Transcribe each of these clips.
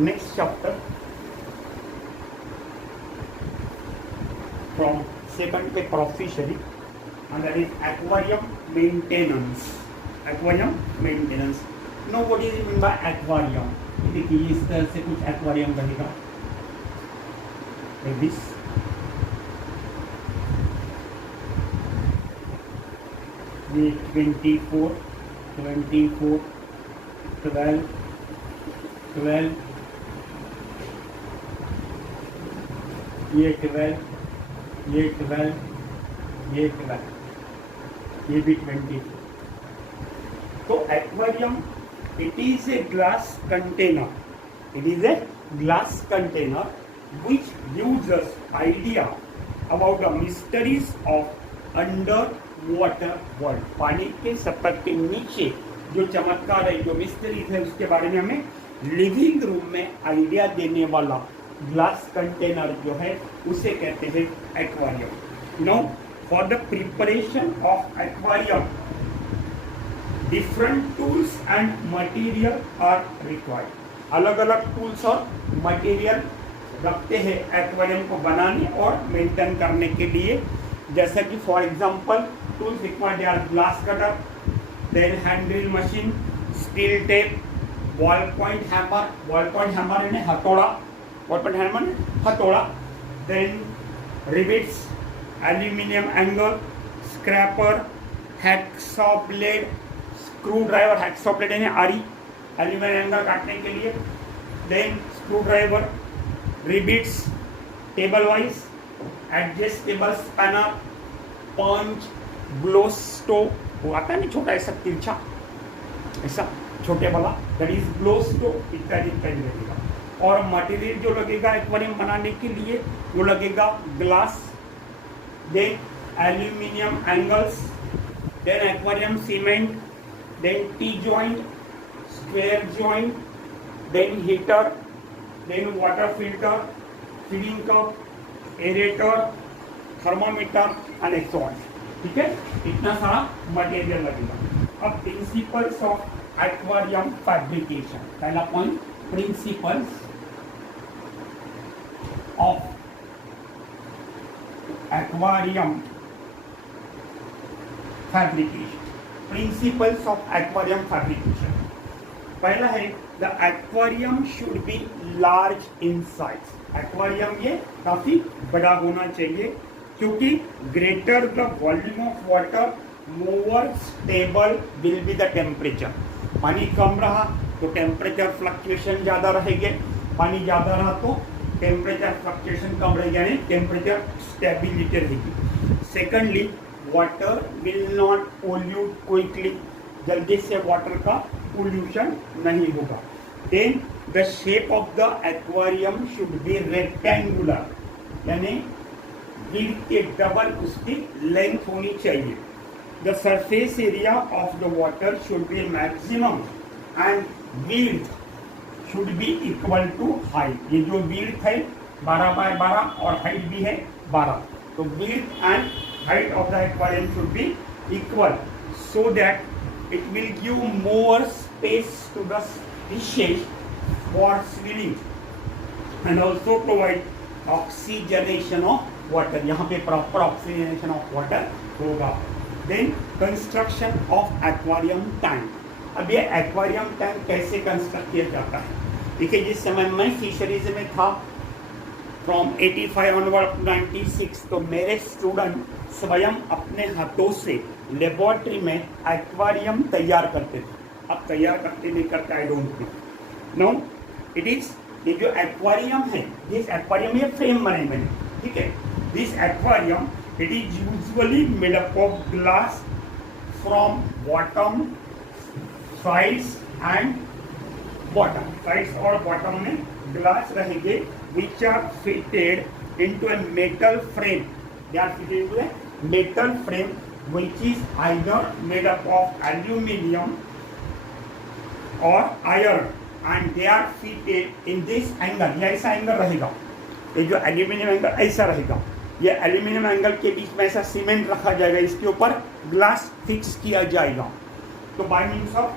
next chapter from second paper of fishery, and that is aquarium maintenance. Aquarium maintenance. Now what is mean by aquarium? देखिए इस तरह से कुछ aquarium रहेगा like this. ये 24, 12, 12, ये 12, ये 12, ये 12, ये भी 24. तो aquarium it is a glass container. It is a glass container which gives us idea about the mysteries of underwater world. पानी के सतह के नीचे जो चमत्कार है, जो मिस्ट्रीज है, उसके बारे में हमें लिविंग रूम में आइडिया देने वाला ग्लास कंटेनर जो है उसे कहते हैं aquarium. Now for the preparation of aquarium different tools and material are required. अलग अलग टूल्स और मटेरियल रखते हैं एक्वेरियम को बनाने और मेंटेन करने के लिए. जैसा कि for example tools required are glass cutter, then hand drill machine, steel tape, ball point hammer. Ball point hammer यानी हथौड़ा, बॉल पॉइंट हैमर हथौड़ा. Then rivets, aluminium angle, scraper, hacksaw blade, screwdriver. Hacksaw blade यानी आरी, aluminium angle काटने के लिए. Then screwdriver, rivets, table vice, adjustable spanner, punch, blow stove, वो आता है ना छोटा ऐसा तिरछा, ऐसा छोटे वाला, दैट इज ब्लो स्टोव, इत्यादि इत्यादि लगेगा. और मटेरियल जो लगेगा एक्वेरियम बनाने के लिए वो लगेगा glass, then aluminium angles, then aquarium cement, then T joint, square joint, then heater, then water filter, feeding cup, aerator, thermometer and so on. ठीक है, इतना सारा मटेरियल लगेगा. अब प्रिंसिपल्स ऑफ एक्वेरियम फैब्रिकेशन. पहला point, principles of aquarium fabrication. Principles of aquarium fabrication. पहला है the aquarium should be large in size. Aquarium ये काफी बड़ा होना चाहिए क्योंकि greater the volume of water more stable will be the temperature. पानी कम रहा तो टेम्परेचर फ्लक्चुएशन ज़्यादा रहेंगे, पानी ज़्यादा रहा तो टेम्परेचर फ्लक्चुएशन कम रहेगी, यानी टेम्परेचर स्टेबिलिटी रहेगी. Secondly, water will not pollute quickly. जल्दी से वाटर का पोल्यूशन नहीं होगा. Then the shape of the aquarium should be rectangular, यानी विड्थ के डबल उसकी लेंथ होनी चाहिए. The surface area of the water should be maximum and width should be equal to height. ये जो विड्थ है 12 बाय 12 और हाइट भी है 12, तो width and height of the aquarium should be equal so that it will give more space to the fishes for swimming and also provide oxygenation of water. यहाँ पे proper oxygenation of water होगा. Then construction of aquarium tank. अब ये aquarium tank कैसे construct किया जाता है? देखिए, जिस समय मैं फिशरीज में था फ्रॉम 85 ऑनवर्ड 96, तो मेरे स्टूडेंट स्वयं अपने हाथों से लेबोरेटरी में एक्वेरियम तैयार करते थे. अब तैयार करते नहीं करते, I don't know. It is ये जो एक्वेरियम है, दिस एक्वेरियम ये फ्रेम बने मैंने, ठीक है. This aquarium it is usually made up of glass from bottom, sides and bottom. Sides और बॉटम में ग्लास रहेंगे which are fitted into a metal frame. They are fitted into a metal frame which is either made up of aluminum or iron, and they are fitted in this angle. ये ऐसा angle रहेगा, ये जो aluminium angle ऐसा रहेगा. ये aluminium angle के बीच में ऐसा सीमेंट रखा जाएगा, इसके ऊपर ग्लास फिक्स किया जाएगा. तो by means of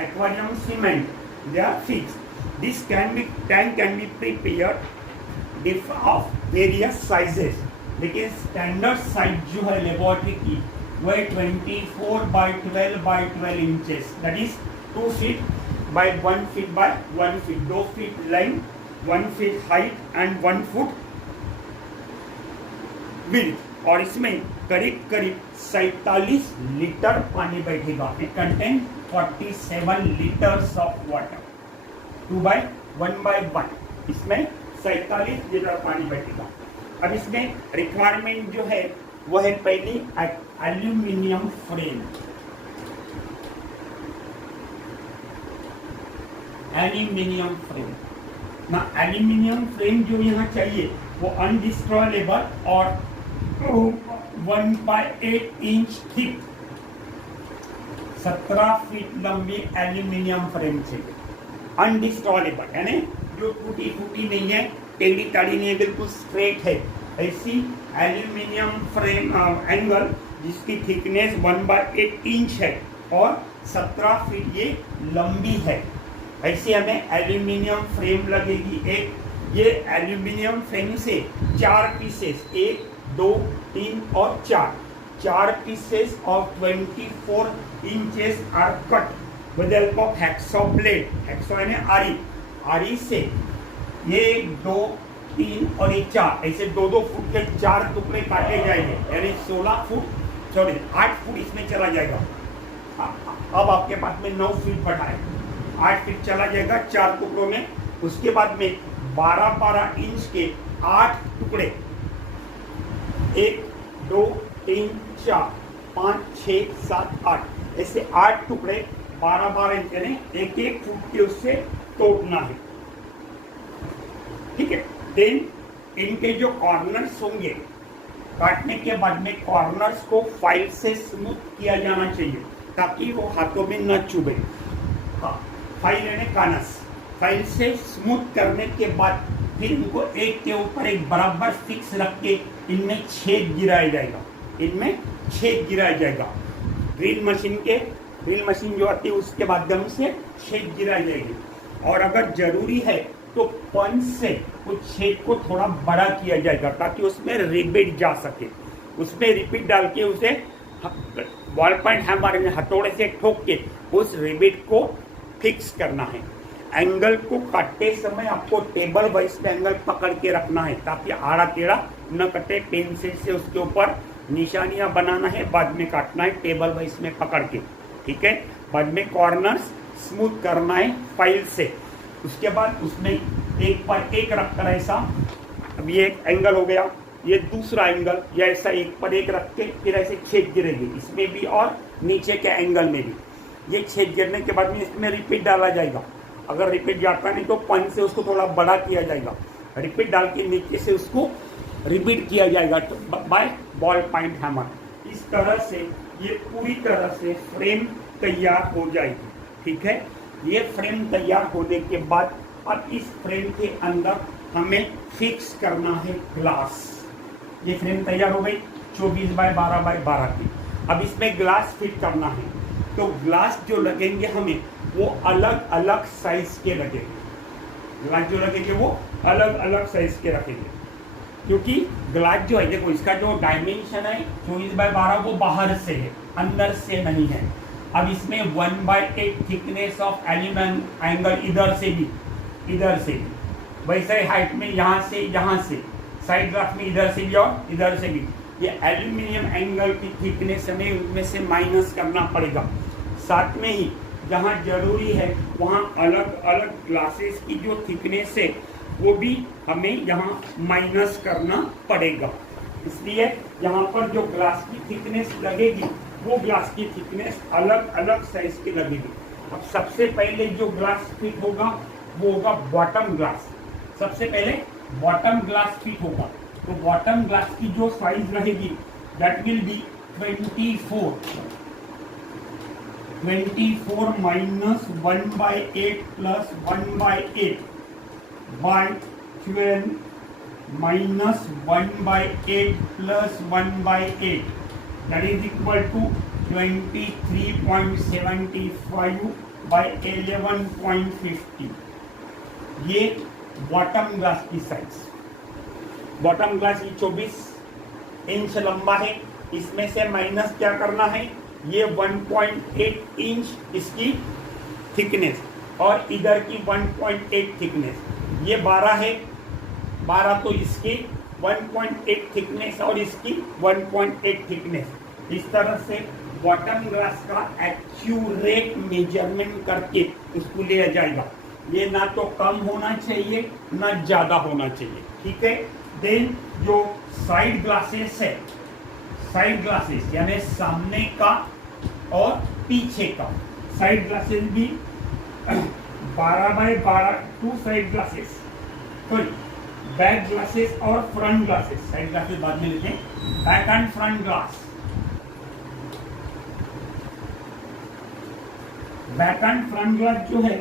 aquarium cement they are fix. This tank can be prepared of various sizes. लेकिन स्टैंडर्ड साइज जो है लेबोरेटरी की वो है 24 by 12 by 12 inches, that is 2 feet by 1 feet by 1 feet, 2 feet length, 1 feet height and 1 foot width. और इसमें करीब करीब 47 लीटर पानी बैठेगा। It contain 47 litres of water, 2 by 1 by 1, इसमें 47 लीटर पानी बैठेगा। अब इसमें रिक्वायरमेंट जो है वो है पहली एल्यूमिनियम फ्रेम। एल्यूमिनियम फ्रेम ना, एल्यूमिनियम फ्रेम जो यहाँ चाहिए वो अनडिस्ट्रॉयबल और 1/8 इंच थिक 17 फीट लंबी एल्यूमिनियम फ्रेम चाहिए। अनडिस्ट्रॉयबल यानी जो टूटी फूटी नहीं है, टेढ़ी टाढ़ी नहीं है, बिल्कुल स्ट्रेट है, ऐसी एल्यूमिनियम फ्रेम एंगल जिसकी थिकनेस 1/8 इंच है और 17 फीट ये लंबी है, ऐसी हमें एल्यूमिनियम फ्रेम लगेगी एक। ये एल्यूमिनियम फ्रेम से 4 पीसेस, 1 2 3 और 4 pieces of 24 inches are cut with help of hacksaw blade. Hacksaw यानी आरी से ये 2 3 और ये 4 ऐसे 2-2 फुट के 4 टुकड़े काटे जाएंगे, यानी 8 फुट इसमें चला जाएगा। अब आपके पास में 9 फीट बढ़ा है, 8 फीट चला जाएगा 4 टुकड़ों में। उसके बाद में 12-12 इंच के 8 टुकड़े, 1 2 3 4 5 6 7 8 ऐसे 8 टुकड़े 12-12 इंच यानी 1-1 फुट के उससे तोड़ना है, ठीक है। देन इनके जो कॉर्नर्स होंगे काटने के बाद में कॉर्नर्स को फाइल से स्मूथ किया जाना चाहिए ताकि वो हाथों में न चुभे। फाइल यानी कानस, फाइल से स्मूथ करने के बाद फिर इनको एक के ऊपर एक बराबर फिक्स रख के इनमें छेद गिराया जाएगा। ड्रिल मशीन जो आती है उसके माध्यम से छेद गिराई जाएगी। और अगर जरूरी है तो पंच से उस छेद को थोड़ा बड़ा किया जाएगा ताकि उसमें रिबिट जा सके। उसमें रिबिट डाल के उसे बॉल पॉइंट हैमर में हथौड़े से ठोक के उस रिबिट को फिक्स करना है। एंगल को काटते समय आपको टेबल वाइज में एंगल पकड़ के रखना है ताकि आड़ा टेढ़ा न कटे। पेंसिल से उसके ऊपर निशानियां बनाना है, बाद में काटना है टेबल वाइज में पकड़ के, ठीक है। बाद में कॉर्नर्स स्मूथ करना है फाइल से। उसके बाद उसमें एक पर एक रखकर ऐसा, अब ये एक एंगल हो गया, ये दूसरा एंगल, या ऐसा एक पर एक रख के फिर ऐसे छेद गिरेगी इसमें भी और नीचे के एंगल में भी। ये छेद गिरने के बाद में इसमें रिपीट डाला जाएगा। अगर रिपीट जाता नहीं तो पंच से उसको थोड़ा बड़ा किया जाएगा, रिपीट डाल के नीचे से उसको रिपीट किया जाएगा बाय बॉल पॉइंट हैमर। इस तरह से ये पूरी तरह से फ्रेम तैयार हो जाएगी, ठीक है। ये फ्रेम तैयार होने के बाद अब इस फ्रेम के अंदर हमें फिक्स करना है ग्लास। ये फ्रेम तैयार हो गई 24 बाय 12 बाय 12 की। अब इसमें ग्लास फिट करना है, तो ग्लास जो लगेंगे हमें वो अलग अलग साइज के लगेंगे। ग्लास जो लगेंगे वो अलग अलग साइज के रखेंगे, क्योंकि ग्लास जो है, देखो इसका जो डायमेंशन है 24 बाय 12 वो बाहर से है, अंदर से नहीं है। अब इसमें 1/8 थिकनेस ऑफ एल्यूमिनियम एंगल इधर से भी वैसे हाइट में यहाँ से साइड ग्राफ में इधर से भी और इधर से भी ये एल्यूमिनियम एंगल की थिकनेस हमें उनमें से माइनस करना पड़ेगा। साथ में ही जहाँ जरूरी है वहाँ अलग अलग ग्लासेस की जो थिकनेस है वो भी हमें यहाँ माइनस करना पड़ेगा। इसलिए यहाँ पर जो ग्लास की थिकनेस लगेगी वो ग्लास की थिकनेस अलग अलग साइज की लगेगी। अब सबसे पहले जो ग्लास फिट होगा वो होगा बॉटम ग्लास। सबसे पहले बॉटम ग्लास फिट होगा, तो बॉटम ग्लास की जो साइज रहेगी that will be 24 minus 1/8 plus 1/8 by 12 minus 1/8 plus 1/8 that is equal to 23.75 by 11.50। ये बॉटम ग्लास की साइज, बॉटम ग्लास ये 24 इंच लंबा है, इसमें से माइनस क्या करना है, ये 1.8 इंच इसकी थिकनेस और इधर की 1.8 थिकनेस, ये 12 है, 12 तो इसकी 1.8 थिकनेस और इसकी 1.8 थिकनेस। इस तरह से बॉटम ग्लास का एक्यूरेट मेजरमेंट करके उसको लिया जाएगा। ये ना तो कम होना चाहिए ना ज्यादा होना चाहिए, ठीक है। देन जो साइड ग्लासेस है, साइड ग्लासेस यानी सामने का और पीछे का साइड ग्लासेस भी 12x12 two side glasses, sorry back glasses और फ्रंट ग्लासेस, साइड ग्लासेस बाद में लिखें, back and front glass, back and front glass जो है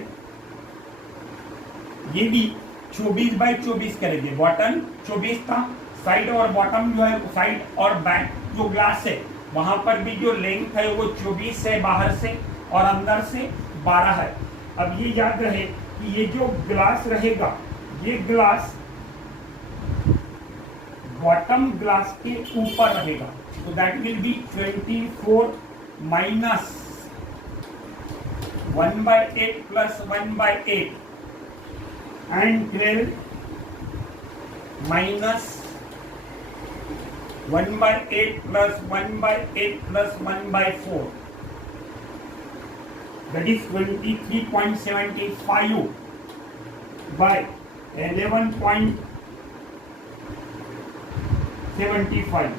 ये भी 24x24 करेंगे। बॉटम 24 था, साइड और बॉटम जो है साइड और बैक जो ग्लास है वहां पर भी जो लेंथ है वो 24 है बाहर से और अंदर से 12 है। अब ये याद रहे कि ये जो ग्लास रहेगा ये ग्लास बॉटम ग्लास के ऊपर रहेगा, तो that will be 24 minus 1/8 plus 1/8 and 12 minus 1/8 plus 1/8 plus 1/4, that is 23.75 by 11.75,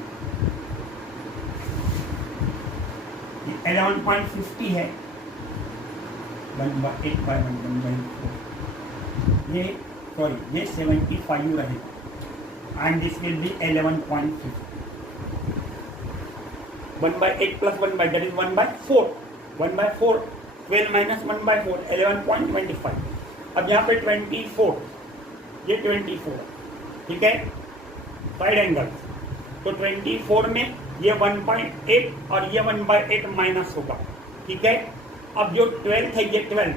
11.50 है, 1/8 by 1/4, ये सॉरी ये 75 रहेगा and this will be 11.50, 1/8 plus 1/, that is 1/4, 1/4 12 minus 1/4 11.25। अब यहाँ पे 24, ये 24, ठीक है, साइड एंगल, तो 24 में ये 1/8 और ये 1/8 माइनस होगा, ठीक है। अब जो 12 है ये 12,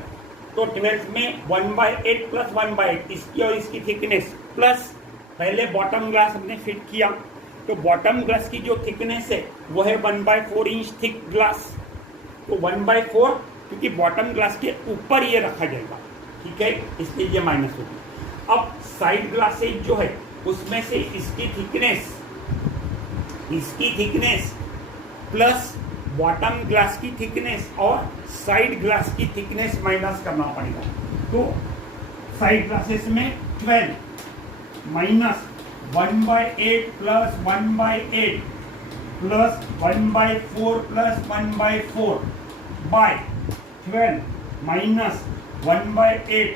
तो 12 में 1/8 प्लस 1/8 इसकी और इसकी थिकनेस प्लस पहले बॉटम ग्लास हमने फिट किया, तो बॉटम ग्लास की जो थिकनेस है वो है 1/4 इंच थिक ग्लास, तो 1/4 क्योंकि बॉटम ग्लास के ऊपर ये रखा जाएगा, ठीक है, इसलिए ये माइनस होगी। अब साइड ग्लासेज जो है उसमें से इसकी थिकनेस प्लस बॉटम ग्लास की थिकनेस और साइड ग्लास की थिकनेस माइनस करना पड़ेगा। तो साइड ग्लासेस में 12 minus 1/8 plus 1/8 plus 1/4 plus 1/4 by 12 minus 1/8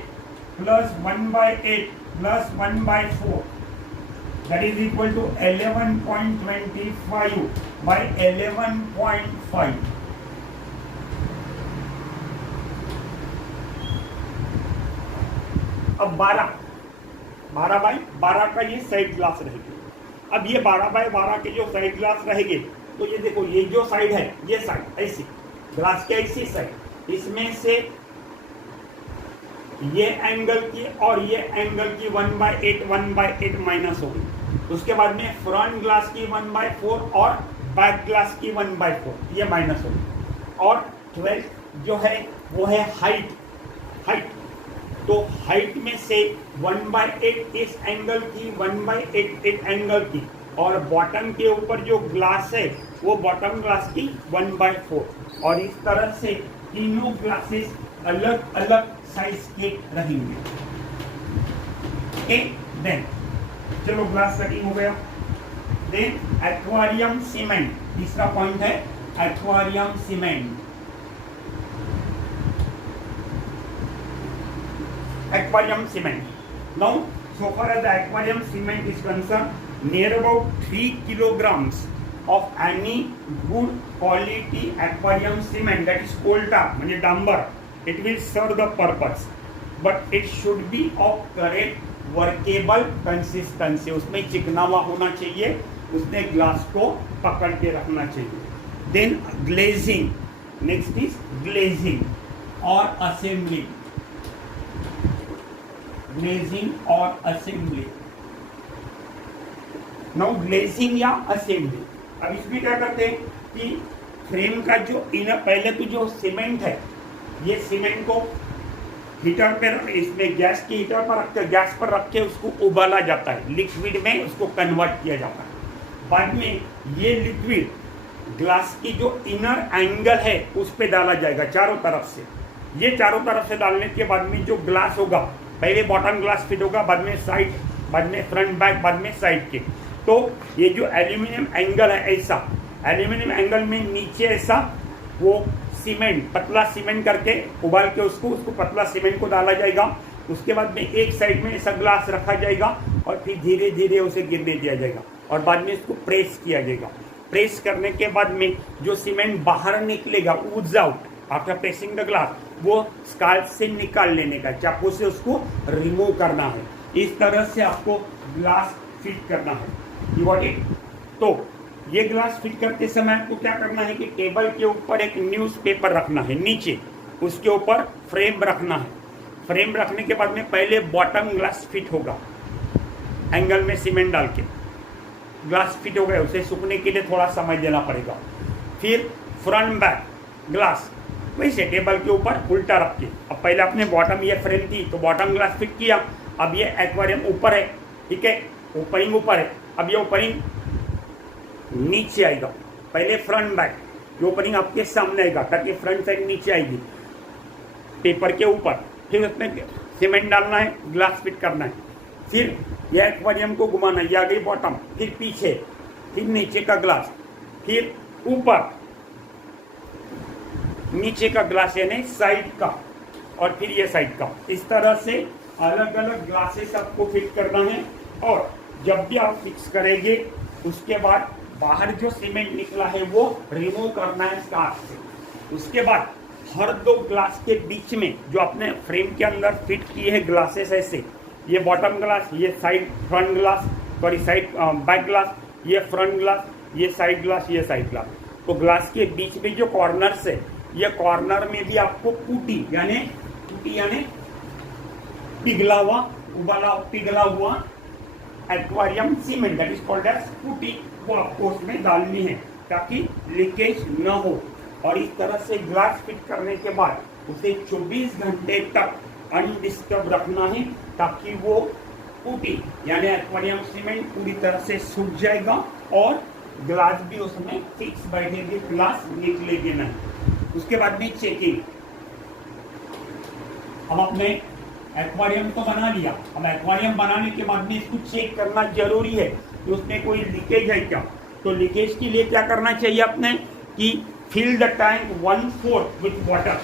plus 1/8 plus 1/4, that is equal to 11.25 by 11.5। अब 12 का ये साइड ग्लास रहेगी। अब ये 12x12 के जो साइड ग्लास रहेंगे, तो ये देखो ये जो साइड है ये साइड ऐसी ग्लास की ऐसी साइड, इसमें से ये एंगल की और ये एंगल की 1/8 माइनस होगी। उसके बाद में फ्रंट ग्लास की 1/4 और बैक ग्लास की 1/4 ये माइनस होगी। और 12 जो है वो है हाइट, तो हाइट में से 1/8 इस एंगल की, 1/8 इस एंगल की, और बॉटम के ऊपर जो ग्लास है वो बॉटम ग्लास की 1/4, और इस तरह से तीनों ग्लासेस अलग अलग साइज के रहेंगे। ओके, देन चलो ग्लास कटिंग हो गया। देन एक्वेरियम सीमेंट, तीसरा पॉइंट है aquarium cement. Aquarium cement. Now, so far as the aquarium cement is concerned, near about 3 kilograms of any good quality aquarium cement, that is coal tar, म्हणजे डांबर, it will serve the purpose, but it should be of correct workable consistency. उसमें चिकनावा होना चाहिए, उसने glass को पकड़ के रखना चाहिए। Then glazing, next is glazing or assembly। Glazing और असेंबली। नाउ ग्लेजिंग या असेंबली, अब इसमें क्या करते हैं कि फ्रेम का जो इनर, पहले तो जो सीमेंट है, ये सीमेंट को हीटर पे, इसमें गैस की हीटर पर रख के, गैस पर रख के उसको उबाला जाता है, लिक्विड में उसको कन्वर्ट किया जाता है। बाद में ये लिक्विड ग्लास की जो इनर एंगल है उस पे डाला जाएगा चारों तरफ से। ये चारों तरफ से डालने के बाद में जो ग्लास होगा, पहले बॉटम ग्लास फिट होगा, बाद में साइड, बाद में फ्रंट बैक, बाद में साइड के। तो ये जो एल्यूमिनियम एंगल है, ऐसा एल्यूमिनियम एंगल में नीचे ऐसा वो सीमेंट, पतला सीमेंट करके उबाल के उसको पतला सीमेंट को डाला जाएगा। उसके बाद में एक साइड में ऐसा ग्लास रखा जाएगा और फिर धीरे धीरे उसे गिरने दिया जाएगा और बाद में इसको प्रेस किया जाएगा। प्रेस करने के बाद में जो सीमेंट बाहर निकलेगा, ऊज out after pressing the glass, वो स्काल्प से निकाल लेने का, चाकू से उसको रिमूव करना है। इस तरह से आपको ग्लास फिट करना है। You got it? तो ये ग्लास फिट करते समय आपको क्या करना है कि टेबल के ऊपर एक न्यूज़पेपर रखना है, नीचे उसके ऊपर फ्रेम रखना है। फ्रेम रखने के बाद में पहले बॉटम ग्लास फिट होगा, एंगल में सीमेंट डाल के ग्लास फिट हो गया, उसे सूखने के लिए थोड़ा समय देना पड़ेगा। फिर फ्रंट बैक ग्लास वैसे टेबल के ऊपर उल्टा रख के, अब पहले अपने बॉटम, ये फ्रेम थी तो बॉटम ग्लास फिट किया, अब ये एक्वेरियम ऊपर है, ठीक है, ओपनिंग ऊपर है, अब ये ओपनिंग नीचे आएगा। पहले फ्रंट बैक, ये ओपनिंग आपके सामने आएगा ताकि फ्रंट साइड नीचे आएगी पेपर के ऊपर। फिर उसमें सीमेंट डालना है, ग्लास फिट करना है, फिर यह एक्वेरियम को घुमाना है, ये आ गई बॉटम, फिर पीछे, फिर नीचे का ग्लास, फिर ऊपर नीचे का ग्लास यानी साइड का, और फिर ये साइड का। इस तरह से अलग अलग ग्लासेस आपको फिट करना है। और जब भी आप फिक्स करेंगे उसके बाद बाहर जो सीमेंट निकला है वो रिमूव करना है स्कार्फ से। उसके बाद हर दो ग्लास के बीच में जो आपने फ्रेम के अंदर फिट किए हैं ग्लासेस, ऐसे ये बॉटम ग्लास, ये side front glass, sorry side back glass, ये फ्रंट ग्लास, ये साइड ग्लास, ये साइड ग्लास, तो ग्लास के बीच में जो कॉर्नर्स है, ये कॉर्नर में भी आपको पुटी यानी पिघला हुआ, उबाला पिघला हुआ aquarium cement, that is called as putty, वो आपको उसमें डालनी है ताकि लीकेज न हो। और इस तरह से ग्लास फिट करने के बाद उसे 24 घंटे तक अनडिस्टर्ब रखना है ताकि वो पुटी यानी एक्वेरियम सीमेंट पूरी तरह से सूख जाएगा और ग्लास भी उसमें फिक्स बैठेगी, ग्लास निकलेगी नहीं। उसके बाद में चेकिंग। हम अपने एक्वेरियम तो बना लिया, अब एक्वेरियम बनाने के बाद में इसको चेक करना जरूरी है कि उसमें कोई लीकेज है क्या। तो लीकेज के लिए क्या करना चाहिए आपने कि fill the tank 1/4 with water.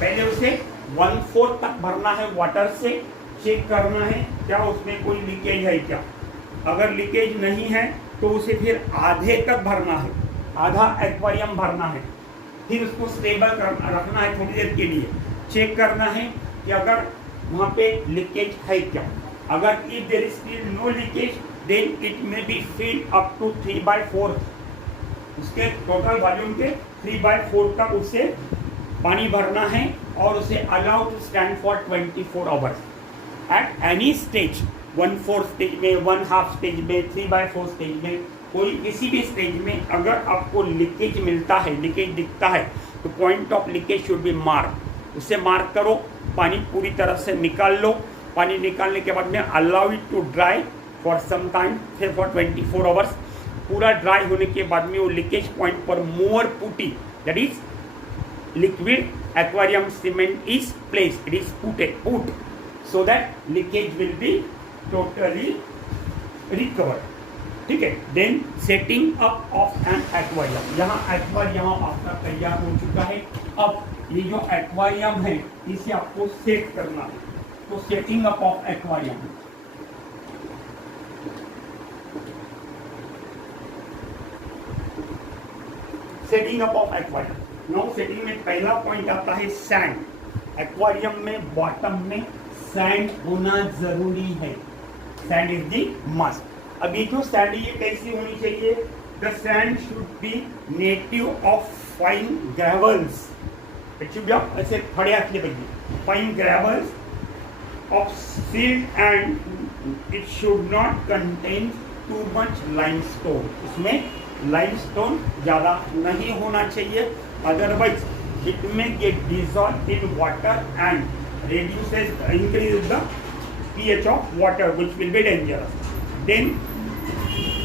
पहले उसे 1/4 तक भरना है वाटर से, चेक करना है क्या उसमें कोई लीकेज है क्या। अगर लीकेज नहीं है तो उसे फिर आधे तक भरना है, आधा एक्वेरियम भरना है, फिर उसको स्टेबल रखना है थोड़ी देर के लिए। चेक करना है कि अगर वहाँ पे लीकेज है क्या। अगर if there is still no leakage then it may be filled up to 3/4, उसके टोटल वॉल्यूम के 3/4 तक उसे पानी भरना है और उसे allow to stand for 24 hours at any stage, 1/4 stage में, 1/2 स्टेज में, 3/4 स्टेज में, कोई किसी भी स्टेज में अगर आपको लीकेज मिलता है, लीकेज दिखता है तो point of leakage should be mark, उसे मार्क करो, पानी पूरी तरह से निकाल लो। पानी निकालने के बाद में allow it to dry for some time, फिर फॉर 24 आवर्स। पूरा ड्राई होने के बाद में वो लीकेज पॉइंट पर more putty that is liquid aquarium cement is place, it is put so that leakage will be totally recovered. ठीक है, then setting up of an aquarium. यहाँ एक्वेरियम आपका तैयार हो चुका है। अब ये जो एक्वेरियम है इसे आपको सेट करना है, तो setting up of aquarium. Setting up of aquarium. Now setting में पहला पॉइंट आता है सैंड। एक्वेरियम में बॉटम में सैंड होना जरूरी है, सैंड इज दी मस्ट। अब ये जो सैंड ये कैसी होनी चाहिए, the sand should be native of fine gravels. ऐसे खड़े हाथ ले बजिए, fine gravels of silt and it should not contain too much limestone. इसमें limestone ज़्यादा नहीं होना चाहिए, otherwise it may get dissolved in water and increases the pH of water, which will be dangerous. Then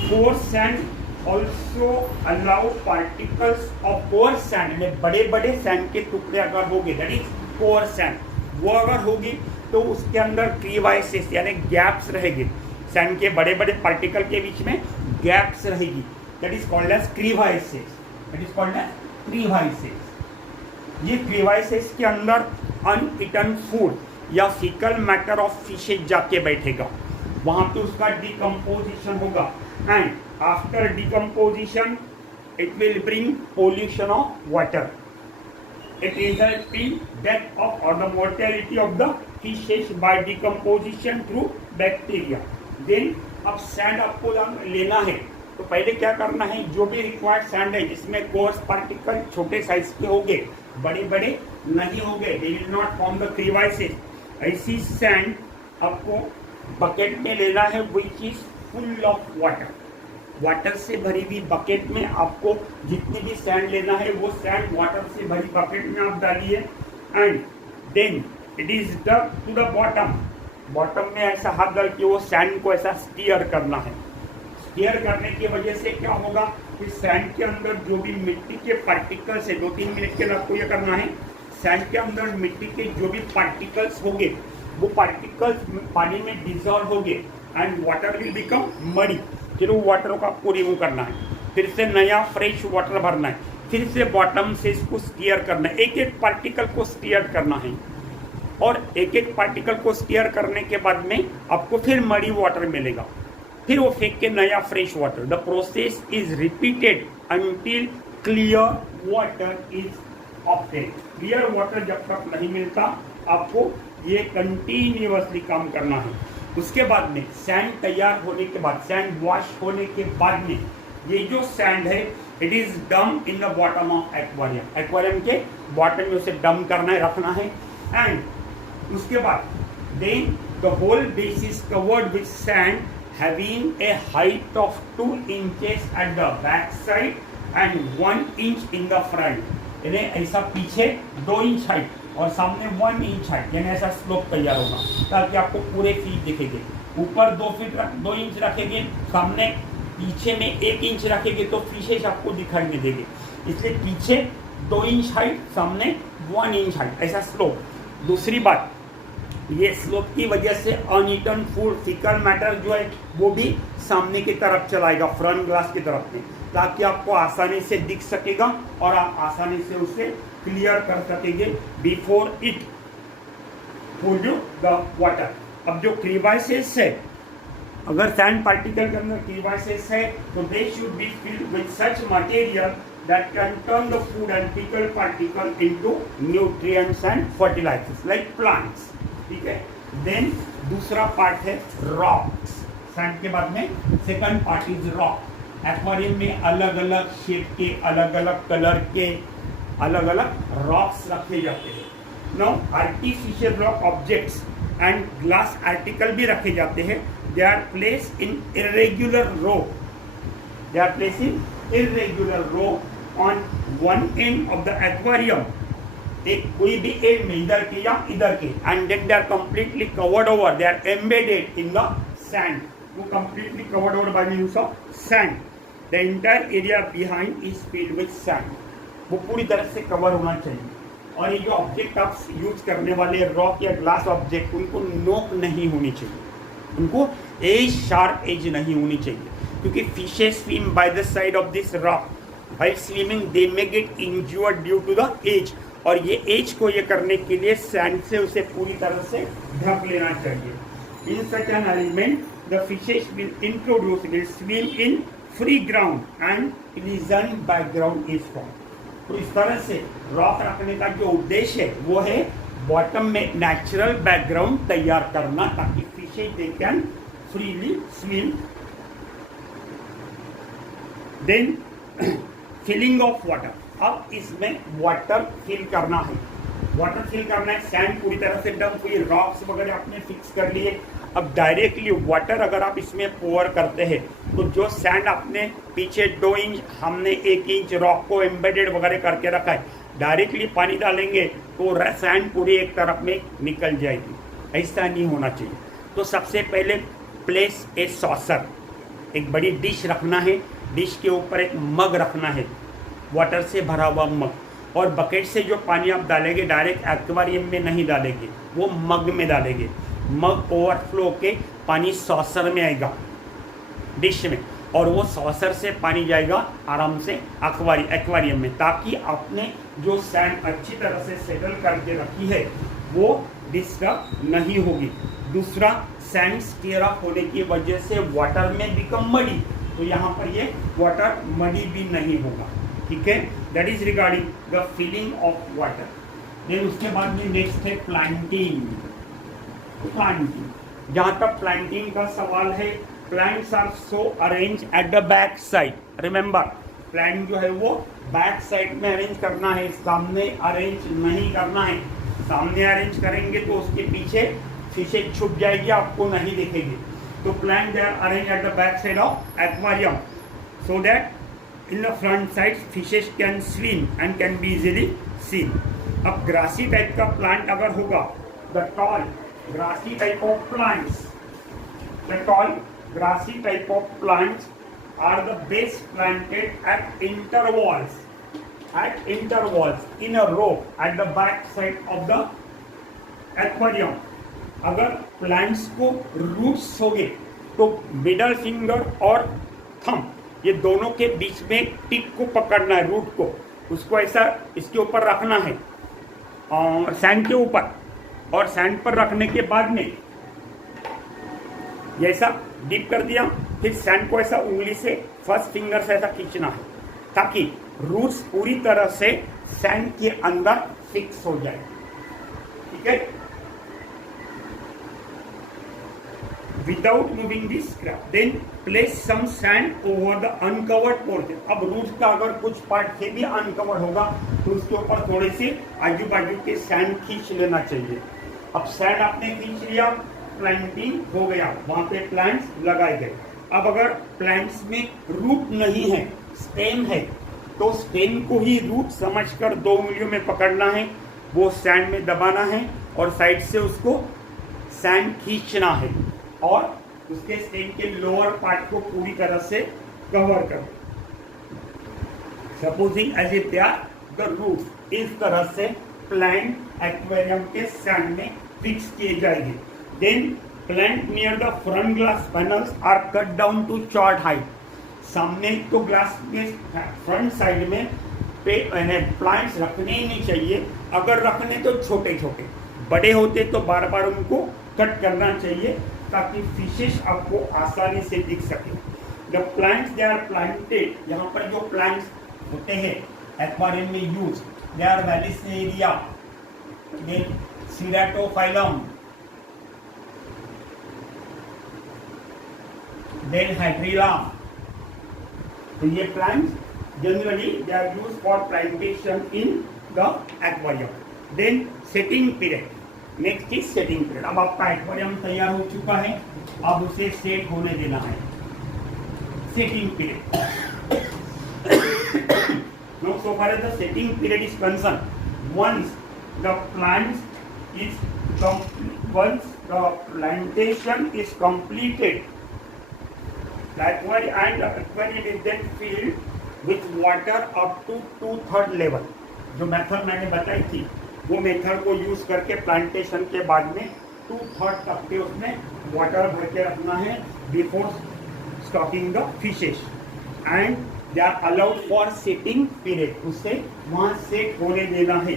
coarse sand also allow particles of coarse sand, यानी बड़े बड़े sand के टुकड़े अगर होंगे, that is coarse sand, वो अगर होगी तो उसके अंदर क्रीवाइसेस यानी गैप्स रहेंगे, सैंड के बड़े बड़े पार्टिकल के बीच में गैप्स रहेगी, that is called as crevices, that is called as crevices. ये क्रीवाइसेस के अंदर अनईटन फूड या फीकल मैटर ऑफ फिशेज जाके बैठेगा, वहां पे उसका डिकम्पोजिशन होगा and after decomposition it will bring pollution of water, it results in death of or the mortality of the fishes by decomposition through bacteria. Then अब sand आपको लेना है तो पहले क्या करना है, जो भी रिक्वायर्ड सैंड है जिसमें कोर्स पार्टिकल छोटे साइज के होंगे, बड़े बड़े नहीं होंगे, they will not form the crevices, ऐसी सैंड आपको बकेट में लेना है which is full of water. Water से भरी हुई बकेट में आपको जितनी भी सैंड लेना है वो सैंड वाटर से भरी बकेट में आप डालिए and then it is dug to the bottom, bottom में ऐसा हाथ डाल के वो सैंड को ऐसा स्टीयर करना है। स्टीयर करने की वजह से क्या होगा कि सैंड के अंदर जो भी मिट्टी के पार्टिकल्स है, 2-3 मिनट के लिए आपको ये करना है, सैंड के अंदर मिट्टी के जो भी पार्टिकल्स होंगे वो पार्टिकल्स पानी में डिजॉल्व होंगे and water will become muddy. फिर वो वाटर को आपको रिमूव करना है, फिर से नया फ्रेश वाटर भरना है, फिर से बॉटम से इसको स्टीयर करना है, एक एक पार्टिकल को स्टीयर करना है और एक एक पार्टिकल को स्टीयर करने के बाद में आपको फिर मडी वाटर मिलेगा, फिर वो फेंक के नया fresh water. The process is repeated until clear water is obtained. Clear water जब तक नहीं मिलता आपको ये कंटिन्यूअसली काम करना है। उसके बाद में सैंड तैयार होने के बाद, सैंड वॉश होने के बाद में ये जो सैंड है it is dump in the bottom of aquarium, aquarium के बॉटम में उसे डंप करना है, रखना है एंड उसके बाद then the whole base is covered with sand having a height of 2 inches at the back side and 1 inch in the front, यानी ऐसा पीछे 2 इंच हाइट और सामने 1 इंच हाइट, यानी ऐसा स्लोप तैयार होगा ताकि आपको पूरे फीट दिखेंगे। ऊपर 2 इंच रखेंगे, सामने पीछे में 1 इंच रखेंगे तो फिशेज आपको दिखाई नहीं देंगे, इसलिए पीछे 2 इंच हाइट, सामने 1 इंच हाइट, ऐसा स्लोप। दूसरी बात, ये स्लोप की वजह से अनईटन फूड फीकल मैटर जो है वो भी सामने की तरफ चलाएगा, फ्रंट ग्लास की तरफ में, ताकि आपको आसानी से दिख सकेगा और आप आसानी से उसे क्लियर कर सकेंगे before it pollute the water. अब जो क्रीवाइसेस है, अगर सैंड पार्टिकल के अंदर क्रीवाइसेस है तो they should be filled with such material that can turn the food and fecal particle into nutrients and fertilizers like plants, ठीक है। देन दूसरा पार्ट है रॉक्स, सैंड के बाद में second part is rock. Aquarium में अलग अलग शेप के, अलग अलग कलर के, अलग अलग रॉक्स रखे जाते हैं। Now artificial rock objects and glass article भी रखे जाते हैं। They are place in irregular row, they are place in irregular row on one end of the aquarium, एक कोई भी एंड में, इधर के या इधर के, and then they are completely covered over, they are embedded in the sand, वो completely covered over by means of sand, the entire area behind is filled with sand, वो पूरी तरह से कवर होना चाहिए। और ये जो ऑब्जेक्ट आप यूज करने वाले रॉक या ग्लास ऑब्जेक्ट, उनको नोक नहीं होनी चाहिए, उनको एज शार्प एज नहीं होनी चाहिए, क्योंकि fishes swim by the side of this rock, While swimming they may get injured due to the edge, और ये एज को ये करने के लिए सैंड से उसे पूरी तरह से ढक लेना चाहिए। In such an element, the fishes will swim in free ground and pleasant background is formed. तो इस तरह से रॉक रखने का जो उद्देश्य है वो है बॉटम में नेचुरल बैकग्राउंड तैयार करना, ताकि fishes they can freely swim. Then filling of water, अब इसमें वाटर फिल करना है। वाटर फिल करना है, सैंड पूरी तरह से डंप हुई, रॉक्स वगैरह आपने फिक्स कर लिए। अब डायरेक्टली वाटर अगर आप इसमें पोर करते हैं तो जो सैंड आपने पीछे 2 इंच, हमने 1 इंच रॉक को एम्बेडेड वगैरह करके रखा है, डायरेक्टली पानी डालेंगे तो सैंड पूरी एक तरफ में निकल जाएगी। ऐसा नहीं होना चाहिए। तो सबसे पहले प्लेस ए सॉसर, एक बड़ी डिश रखना है, डिश के ऊपर एक मग रखना है, वाटर से भरा हुआ मग, और बकेट से जो पानी आप डालेंगे डायरेक्ट एक्वेरियम में नहीं डालेंगे, वो मग में डालेंगे। मग ओवरफ्लो के पानी सॉसर में आएगा, डिश में, और वो सॉसर से पानी जाएगा आराम से एक्वेरियम में, ताकि आपने जो सैंड अच्छी तरह से सेटल करके रखी है वो डिस्टर्ब नहीं होगी। दूसरा, सैंड स्टीयर अप होने की वजह से वाटर में बिकम मडी, तो यहाँ पर ये वाटर मडी भी नहीं होगा। ठीक है, that is regarding the filling of water. Then उसके बाद में नेक्स्ट है प्लांटिंग। प्लांटिंग, जहाँ तक प्लांटिंग का सवाल है, plants are so arrange at the back side. Remember, plant जो है वो बैक साइड में अरेंज करना है, सामने अरेंज नहीं करना है। सामने अरेंज करेंगे तो उसके पीछे फिशेज छुप जाएगी, आपको नहीं दिखेगी। तो plant they are arrange at the back side of aquarium so that in the front side fishes can swim and can be easily seen. अब ग्रासी टाइप का प्लांट अगर होगा, the tall grassy type of plants, the tall grassy type of plants are the best planted at intervals in a row at the back side of the aquarium. अगर plants को roots होंगे तो middle finger और thumb, ये दोनों के बीच में tip को पकड़ना है, रूट को, उसको ऐसा इसके ऊपर रखना है और सैंड के ऊपर, और सैंड पर रखने के बाद में ये ऐसा डीप कर दिया, फिर सैंड को ऐसा उंगली से फर्स्ट फिंगर से ऐसा खींचना है ताकि रूट्स पूरी तरह से सैंड के अंदर फिक्स हो जाए। ठीक है, without moving the scrap, then place some sand over the uncovered portion. अब रूट्स का अगर कुछ पार्ट से भी अनकवर्ड होगा तो उसके ऊपर थोड़े से आजू बाजू के सैंड खींच लेना चाहिए। अब सैंड आपने खींच लिया, प्लांटिंग हो गया, वहां पे प्लांट्स लगाए गए। अब अगर प्लांट्स में रूट नहीं है, स्टेम है, तो स्टेम को ही रूट समझकर 2 उंगलियों में पकड़ना है, वो सैंड में दबाना है और साइड से उसको सैंड खींचना है और उसके स्टेम के लोअर पार्ट को पूरी तरह से कवर कर। Supposing as if they are the roots, इस तरह से प्लांट एक्वेरियम के सैंड में फिक्स किए जाएंगे। Then plant near the front glass panels are cut down to short height. सामने तो ग्लास के फ्रंट साइड में प्लांट्स रखने ही नहीं चाहिए, अगर रखने तो छोटे छोटे, बड़े होते तो बार बार उनको कट करना चाहिए ताकि फिशेस आपको आसानी से दिख सके। The plants they are planted, यहाँ पर जो प्लांट्स होते हैं एक्वेरियम में use, they are vallisneria, then ceratophyllum, then hydrilla. तो ये plants generally they are use for plantation in the aquarium. Then setting period, next is setting period. अब आपका एक्वेरियम तैयार हो चुका है, अब उसे सेट होने देना है। Setting period, now so far as the setting period is concerned, once the plantation is completed, the aquarium is then filled with water up to 2/3 level। जो मेथड मैंने बताई थी वो मेथड को यूज करके प्लांटेशन के बाद में 2/3 तक के उसमें वाटर भर के रखना है before stocking the fishes, and they are allowed for setting period, उसे वहाँ सेट होने देना है,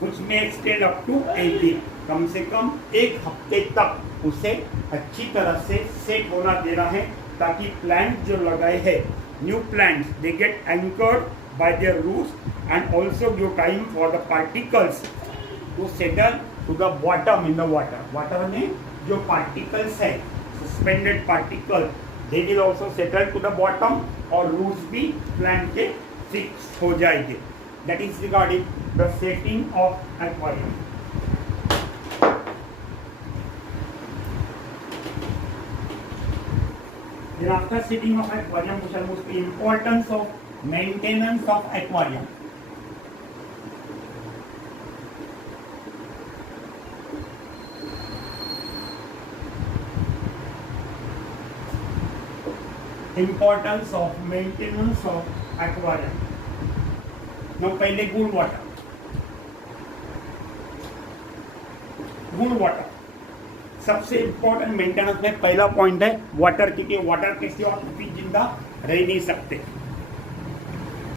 कुछ में एक्सटेंड अप टू 8 दिन, कम से कम 1 हफ्ते तक उसे अच्छी तरह से सेट होना देना है ताकि प्लांट जो लगाए हैं, new plants, they get anchored by their roots and also give time for the particles to settle to the bottom in the water. Water में जो particles है, suspended particle, they will also settle to the bottom और roots भी plant के fix हो जाएंगे। That is regarding the setting of aquarium. Then after setting of aquarium, we shall move to importance of maintenance of aquarium. Importance of maintenance of aquarium. Now पहले good water. Good water सबसे important maintenance में पहला point है water, क्योंकि water किसी और भी जिंदा रह नहीं सकते.